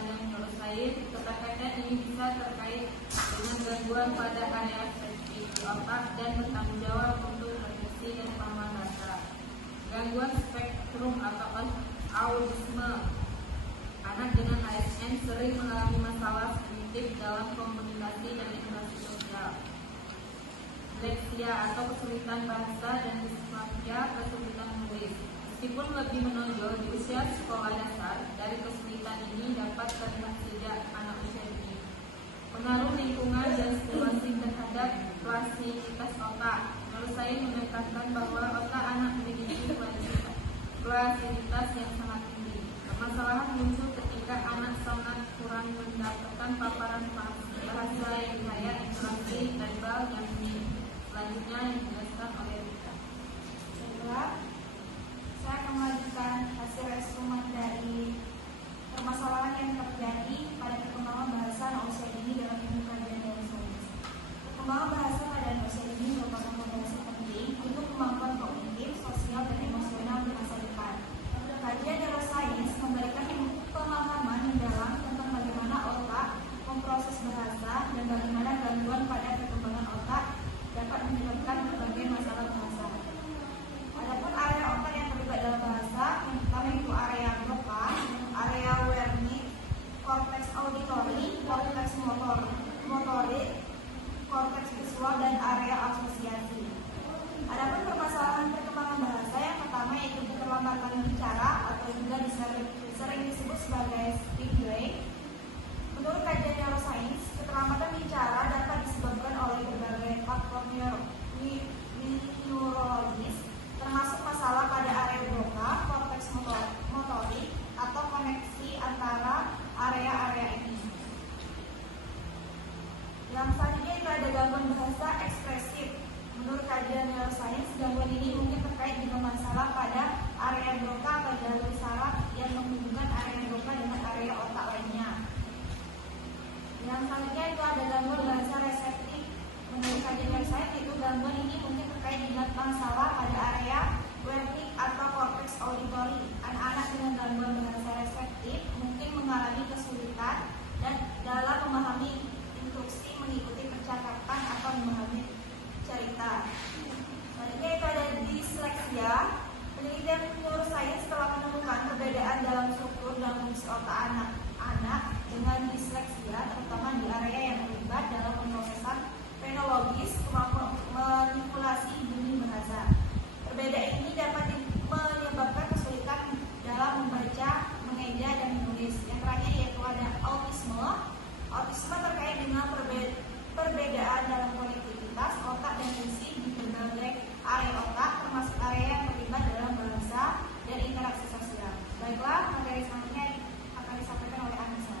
pandang neuroscience, ketakutan ini bisa terkait dengan gangguan pada area spesifik di otak dan bertanggung jawab untuk refleksi dan pemahaman bahasa. Gangguan spektrum atau autisme. Anak dengan ASN sering mengalami masalah kognitif dalam komunikasi dan interaksi sosial. Disleksia atau kesulitan bahasa dan disfagia kesulitan menulis. Meskipun lebih menonjol di usia sekolah dasar, dari kesulitan ini dapat terlihat sejak anak usia dini. Pengaruh lingkungan dan stimulasi terhadap plastisitas otak. Neuroscience menekankan bahwa otak anak memiliki plastisitas yang sangat tinggi. Permasalahan muncul ketika anak sangat kurang mendapatkan paparan bahasa yang kaya interaksi verbal yang tinggi. Selanjutnya yang dijelaskan oleh Rita. Kedua, saya akan melanjutkan hasil resumen dari permasalahan yang terjadi pada perkembangan bahasa anak usia dini dalam ilmu kajian neuroscience. Perkembangan bahasa pada anak usia dini merupakan fondasi penting untuk kemampuan kognitif, sosial, dan emosional di masa depan. Kajian neuroscience memberikan pemahaman mendalam tentang bagaimana otak memproses bahasa dan bagaimana gangguan pada perkembangan otak dapat menyebabkan berbagai masalah bahasa. Adapun area otak yang terlibat dalam bahasa, yang pertama itu area broca, area Wernicke, korteks auditori, korteks motorik, korteks visual, dan area asosiasi. Adapun permasalahan perkembangan bahasa, yang pertama yaitu keterlambatan bicara atau juga sering disebut sebagai speech delay. Menurut kajian neuroscience, keterlambatan bicara dapat disebabkan oleh berbagai faktor neurologis, termasuk masalah pada area broca, korteks motorik, atau koneksi antara area-area ini. Yang selanjutnya itu ada gangguan bahasa ekspresif. Menurut kajian neuroscience, gangguan ini mungkin terkait dengan masalah pada area broca atau jalur saraf yang menghubungkan area broca dengan area otak lainnya. Yang selanjutnya itu ada gangguan bahasa reseptif. Menurut kajian neuroscience, itu gangguan ini mungkin terkait dengan masalah pada area Wernicke atau korteks auditori. Anak-anak dengan gangguan bahasa reseptif mungkin mengalami kesulitan dan dalam memahami instruksi, mengikuti percakapan, atau memahami cerita. Selanjutnya itu ada disleksia. Penelitian neuroscience telah menemukan perbedaan dalam struktur dan fungsi otak anak-anak dengan disleksia, terutama di area yang terlibat dalam pemrosesan fenologis, kemampuan manipulasi bunyi bahasa. Perbedaan ini dapat menyebabkan kesulitan dalam membaca, mengeja, dan menulis. Yang terakhir yaitu ada autisme. Autisme terkait dengan perbedaan dalam konektivitas otak dan fungsi di berbagai area otak, termasuk area yang terlibat dalam bahasa dan interaksi sosial. Baiklah, materi selanjutnya akan disampaikan oleh Anissa.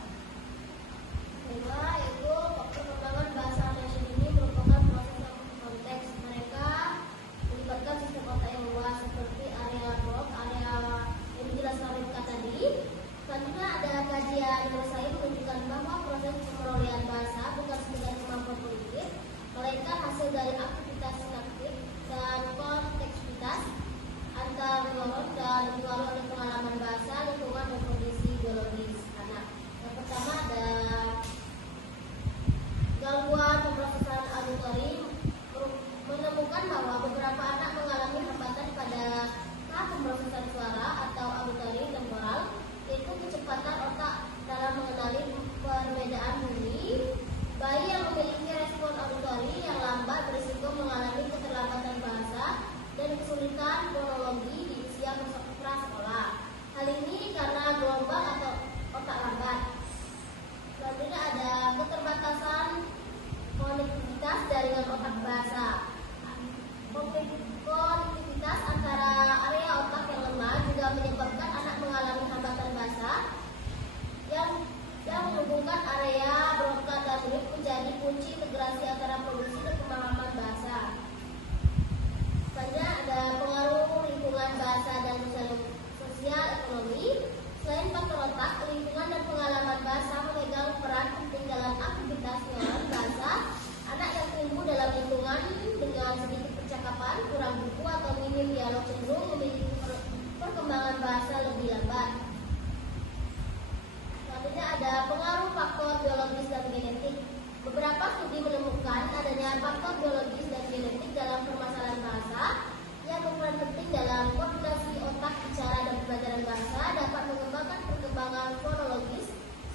pada pengaruh faktor biologis dan genetik. Beberapa studi menemukan adanya faktor biologis dan genetik dalam permasalahan bahasa yang berperan penting dalam koordinasi otak bicara dan pembelajaran bahasa, dapat mengembangkan perkembangan fonologis.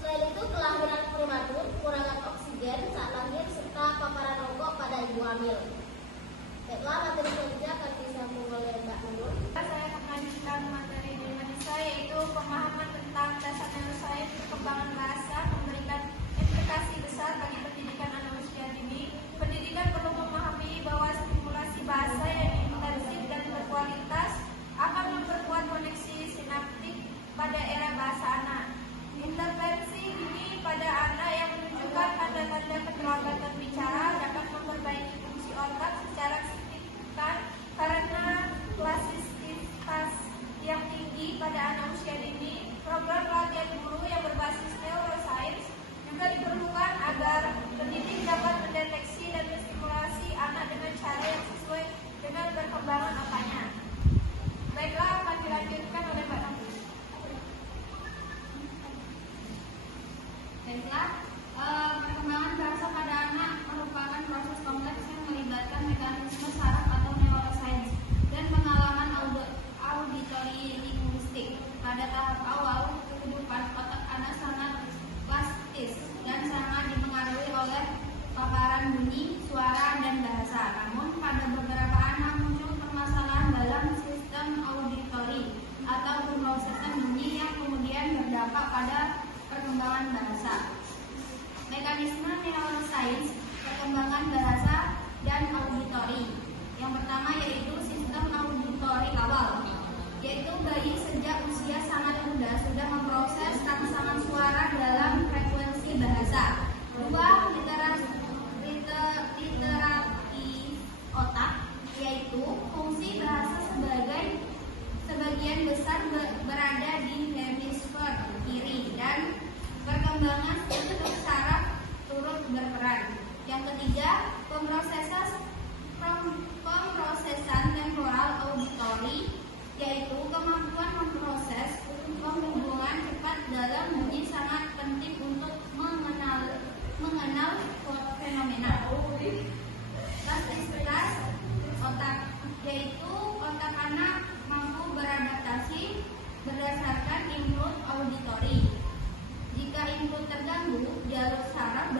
Selain itu, kelahiran prematur, kekurangan oksigen saat lahir, serta paparan rokok pada ibu hamil. Baiklah, materi selanjutnya akan disambung oleh Mbak Nurul. Saya akan melanjutkan materi di Indonesia, yaitu pemahaman tentang dasar neuroscience perkembangan bahasa memberikan implikasi besar bagi pendidikan anak usia dini. Pendidikan perlu memahami bahwa stimulasi bahasa yang intensif dan berkualitas akan memperkuat koneksi sinaptik pada era bahasa anak. Intervensi dini pada anak yang menunjukkan tanda-tanda keterlambatan bicara dapat memperbaiki fungsi otak secara signifikan karena plastisisitas yang tinggi pada anak usia dini. Program latihan guru yang berbasis neuroscience juga diperlukan agar pendidik dapat mendeteksi dan menstimulasi anak dengan cara yang sesuai dengan perkembangan otaknya. Baiklah, akan dilanjutkan oleh Mbak Nafis. Baiklah, perkembangan bahasa pada anak merupakan proses kompleks yang melibatkan mekanisme saraf atau neuroscience dan pengalaman auditori linguistik. Pada tahap awal kehidupan, otak anak sangat plastis dan sangat dipengaruhi oleh paparan bunyi, suara, dan bahasa. Namun, pada beberapa anak muncul permasalahan dalam sistem auditori atau pemrosesan bunyi yang kemudian berdampak pada perkembangan bahasa. Mekanisme neuroscience perkembangan bahasa dan auditori. Yang pertama yaitu sistem auditori awal, yaitu bayi sejak usia sangat muda sudah memproses rangsangan suara dalam frekuensi bahasa. Dua, literasi otak, yaitu fungsi bahasa sebagian besar berada di hemisfer kiri dan perkembangan struktur saraf turut berperan. Yang ketiga, pemrosesan temporal auditori, yaitu kemampuan memproses penghubungan cepat dalam bunyi sangat penting untuk mengenal fenomena. Plastisitas otak, yaitu otak anak mampu beradaptasi berdasarkan input auditori. Jika input terganggu, jalur saraf